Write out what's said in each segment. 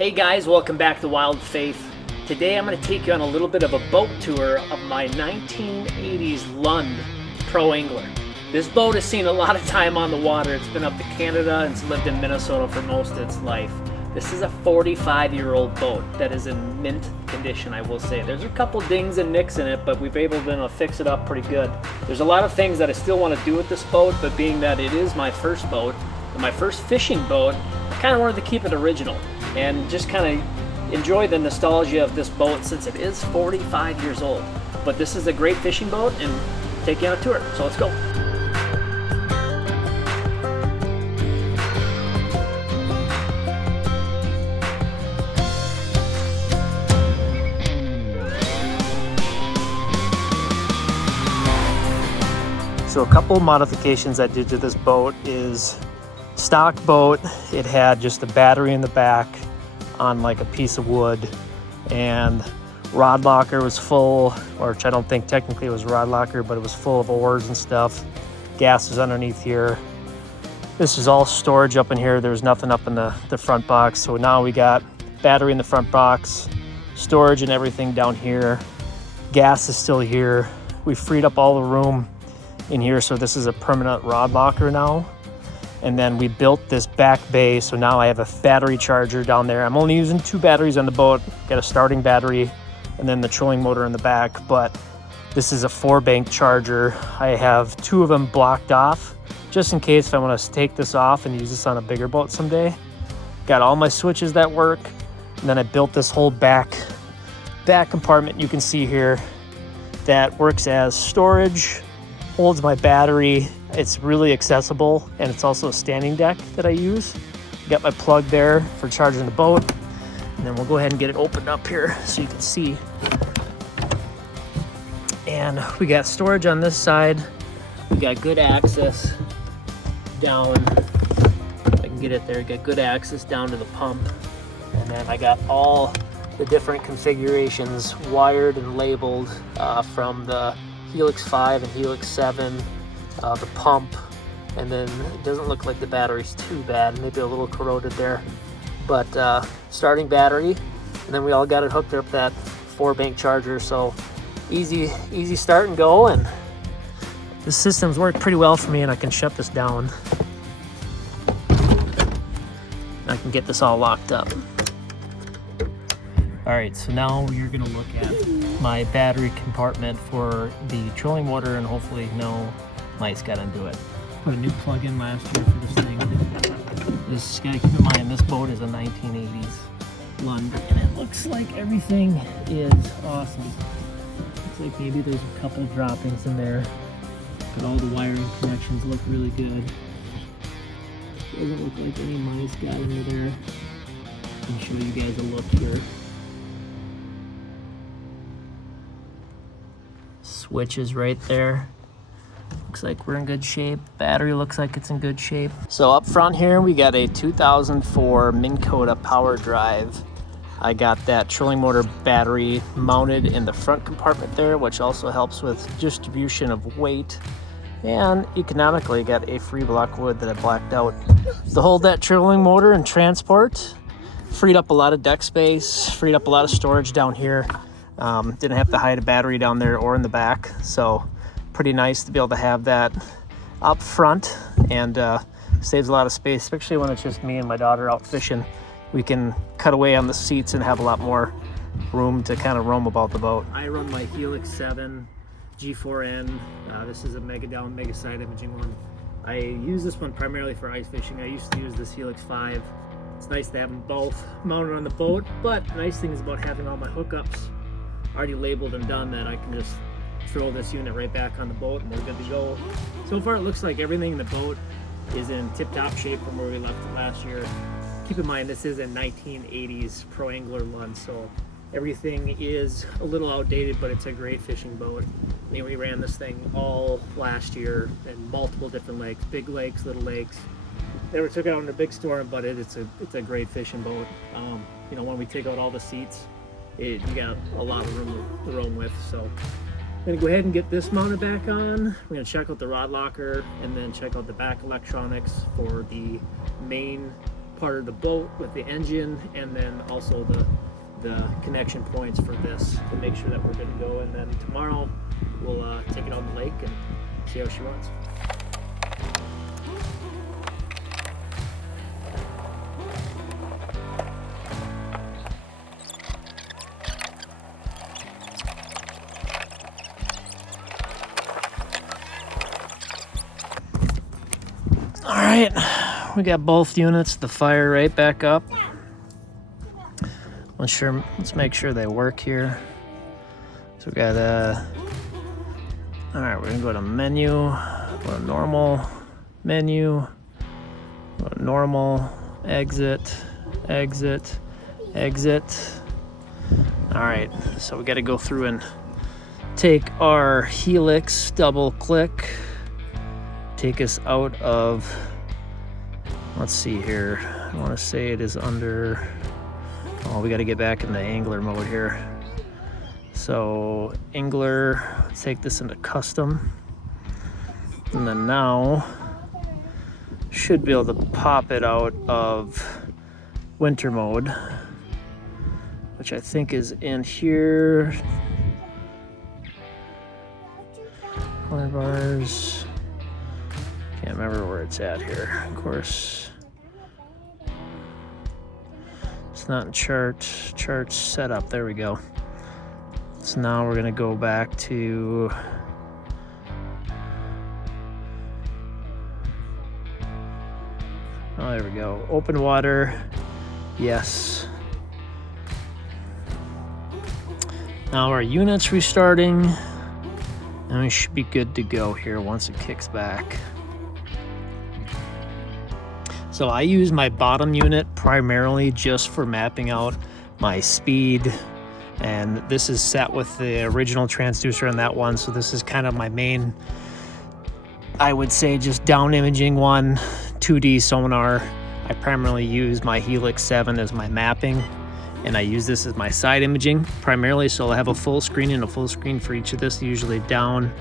Hey guys, welcome back to Wild Faith. Today I'm going to take you on a little bit of a boat tour of my 1980s Lund Pro Angler. This boat has seen a lot of time on the water. It's been up to Canada and it's lived in Minnesota for most of its life. This is a 45-year-old boat that is in mint condition, I will say. There's a couple dings and nicks in it, but we've been able to fix it up pretty good. There's a lot of things that I still want to do with this boat, but being that it is my first boat and my first fishing boat, I kind of wanted to keep it original and just kind of enjoy the nostalgia of this boat since it is 45 years old. But this is a great fishing boat and take you on a tour, so let's go. So a couple modifications I did to this boat is stock boat. It had just a battery in the back on like a piece of wood, and rod locker was full, which I don't think technically it was a rod locker, but it was full of oars and stuff. Gas is underneath here. This is all storage up in here. There was nothing up in the front box. So now we got battery in the front box, storage and everything down here. Gas is still here. We freed up all the room in here, so this is a permanent rod locker now. And then we built this back bay, so now I have a battery charger down there. I'm only using 2 batteries on the boat. Got a starting battery and then the trolling motor in the back, but this is a 4-bank charger. I have 2 of them blocked off just in case if I want to take this off and use this on a bigger boat someday. Got all my switches that work, and then I built this whole back compartment you can see here that works as storage, holds my battery. It's really accessible, and it's also a standing deck that I use. Got my plug there for charging the boat, and then we'll go ahead and get it opened up here so you can see. And we got storage on this side. We got good access down, if I can get it there, got good access down to the pump. And then I got all the different configurations wired and labeled from the Helix 5 and Helix 7, the pump, and then it doesn't look like the battery's too bad, maybe a little corroded there, but starting battery, and then we all got it hooked up that 4-bank charger, so easy start and go. And the system's worked pretty well for me, and I can shut this down. I can get this all locked up. All right, so now you're gonna look at my battery compartment for the trolling motor, and hopefully no mice got into it. Put a new plug in last year for this thing. This, gotta keep in mind, this boat is a 1980s Lund, and it looks like everything is awesome. Looks like maybe there's a couple droppings in there, but all the wiring connections look really good. Doesn't look like any mice got into there. Let me show you guys a look here. Switches right there. Looks like we're in good shape. Battery looks like it's in good shape. So up front here, we got a 2004 Minn Kota power drive. I got that trolling motor battery mounted in the front compartment there, which also helps with distribution of weight. And economically, got a free block of wood that I blacked out to hold that trolling motor and transport. Freed up a lot of deck space, freed up a lot of storage down here. Didn't have to hide a battery down there or in the back, so pretty nice to be able to have that up front, and saves a lot of space, especially when it's just me and my daughter out fishing. We can cut away on the seats and have a lot more room to kind of roam about the boat. I run my Helix 7 G4N. This is a mega down, mega side imaging one. I use this one primarily for ice fishing. I used to use this Helix 5. It's nice to have them both mounted on the boat, but the nice thing is about having all my hookups already labeled and done, that I can just throw this unit right back on the boat and we're good to go. So far it looks like everything in the boat is in tip-top shape from where we left it last year. Keep in mind this is a 1980s Pro Angler Lund, so everything is a little outdated, but it's a great fishing boat. I mean, we ran this thing all last year in multiple different lakes, big lakes, little lakes. Never took it out in a big storm, but it's a great fishing boat. You know, when we take out all the seats, you got a lot of room to roam with. So I'm gonna go ahead and get this mounted back on. We're gonna check out the rod locker and then check out the back electronics for the main part of the boat with the engine, and then also the connection points for this to make sure that we're good to go. And then tomorrow we'll take it on the lake and see how she runs. All right, we got both units, the fire right back up. Let's make sure they work here. So we got all right, we're gonna go to menu, go to normal, menu, go to normal, exit, exit, exit. All right, so we gotta go through and take our helix, double click, take us out of, let's see here. I wanna say it is under, oh, we got to get back in the angler mode here. So angler, let's take this into custom. And then now, should be able to pop it out of winter mode, which I think is in here. Color bars, can't remember where it's at here, of course. It's not in charts setup, there we go. So now we're gonna go back to oh, there we go. Open water, yes. Now our unit's restarting, and we should be good to go here once it kicks back. So I use my bottom unit primarily just for mapping out my speed, and this is set with the original transducer on that one. So this is kind of my main, I would say, just down imaging one, 2D sonar. I primarily use my Helix 7 as my mapping, and I use this as my side imaging primarily. So I'll have a full screen and a full screen for each of this, usually down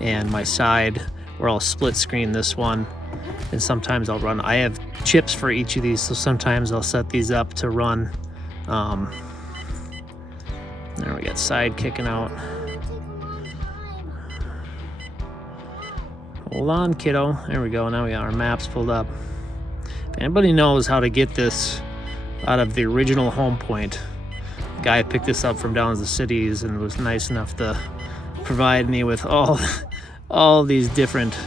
and my side, or I'll split screen this one. And sometimes I'll run, I have chips for each of these, so sometimes I'll set these up to run. There we got side kicking out. Hold on, kiddo. There we go. Now we got our maps pulled up. If anybody knows how to get this out of the original home point, the guy picked this up from down in the cities and was nice enough to provide me with all these different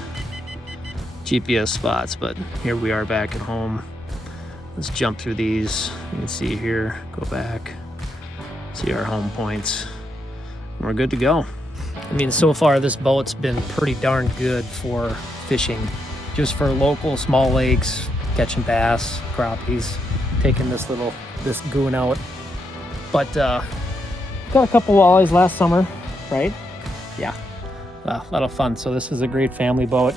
GPS spots. But here we are back at home. Let's jump through these. You can see here, go back, see our home points, and we're good to go. I mean, so far this boat's been pretty darn good for fishing, just for local small lakes, catching bass, crappies, taking this goon out. But got a couple walleyes last summer, right? Yeah, a lot of fun. So this is a great family boat.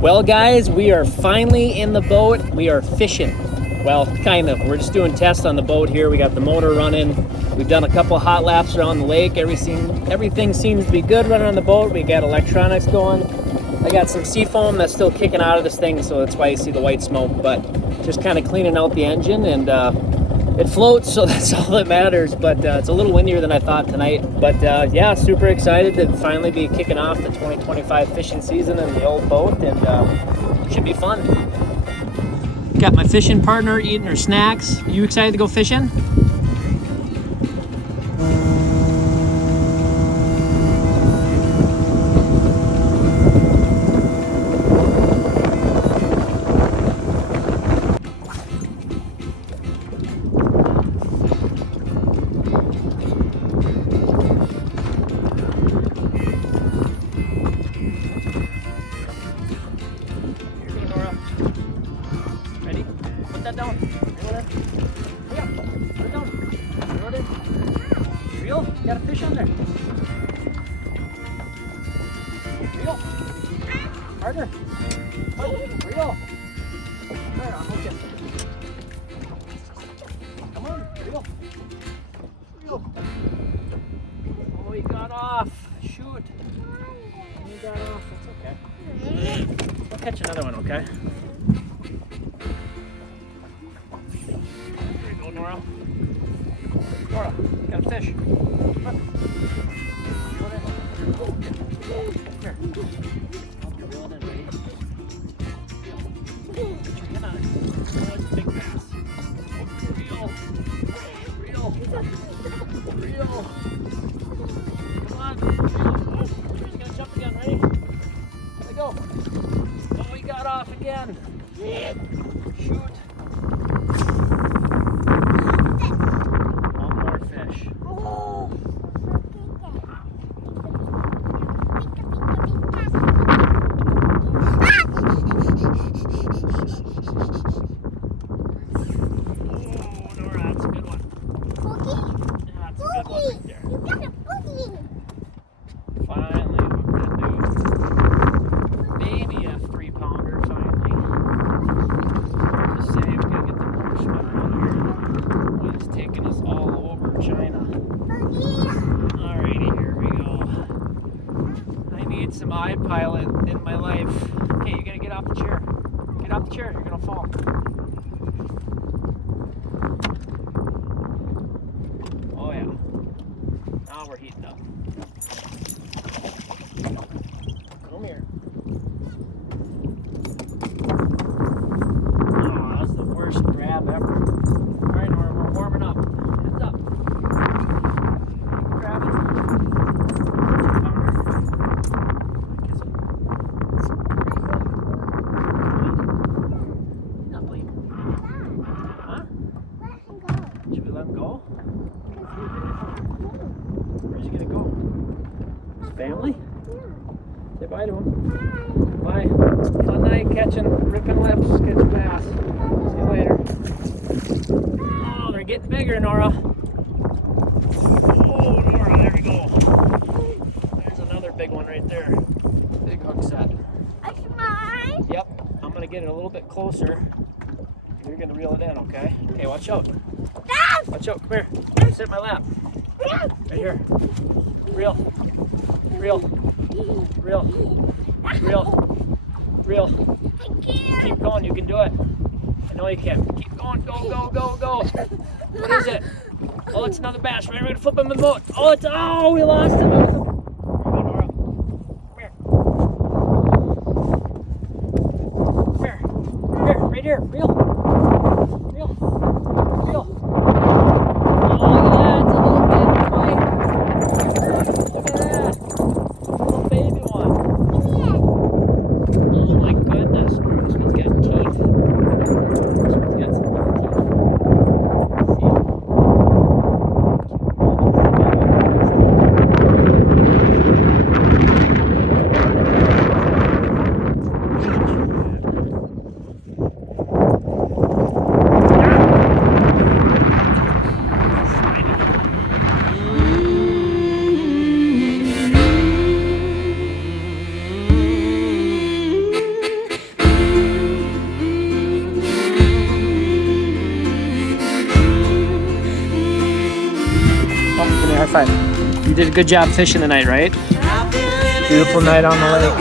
Well guys, we are finally in the boat. We are fishing. Well, kind of. We're just doing tests on the boat here. We got the motor running. We've done a couple of hot laps around the lake. Everything seems to be good running on the boat. We got electronics going. I got some sea foam that's still kicking out of this thing, so that's why you see the white smoke. But just kind of cleaning out the engine, and it floats, so that's all that matters. But it's a little windier than I thought tonight. But yeah, super excited to finally be kicking off the 2025 fishing season in the old boat, and it should be fun. Got my fishing partner eating her snacks. You excited to go fishing? Down. Yeah, put it down. Throw it in. Reel? You got a fish on there. Reel. Harder. Reel. There, I'll hook you. Come on, reel. Reel. Oh, he got off. Shoot. He got off. That's okay. I'll catch another one, okay? Nora, got a fish. Look. Here. You're reeling in, ready? Put your hand on it. Oh, that's a big bass. Reel. Come on. Oh, he's gonna jump again, ready? There we go. Oh, he got off again. Shoot. Some iPilot in my life. Okay, you gotta get off the chair. Get off the chair, you're gonna fall. Oh yeah. Now we're heating up. Come here. Oh, that's the worst grab ever. Alright, we're warming up. Heads up. Grab it. Where's he gonna go? His family? Say bye to him. Bye. Fun night catching, ripping lips, catching bass. See you later. Oh, they're getting bigger, Nora. Oh, Nora, there we go. There's another big one right there. Big hook set. That's mine? Yep. I'm gonna get it a little bit closer. You're gonna reel it in, okay? Okay, watch out. Watch out, come here. Sit in my lap. Right here. Reel. Keep going, you can do it. I know you can. Keep going, go. What is it? Oh, it's another bass. We're gonna flip him in the boat. Oh, we lost him. Here we go, Nora. Come here, right here, reel. High five. You did a good job fishing tonight, right? Beautiful night on the lake.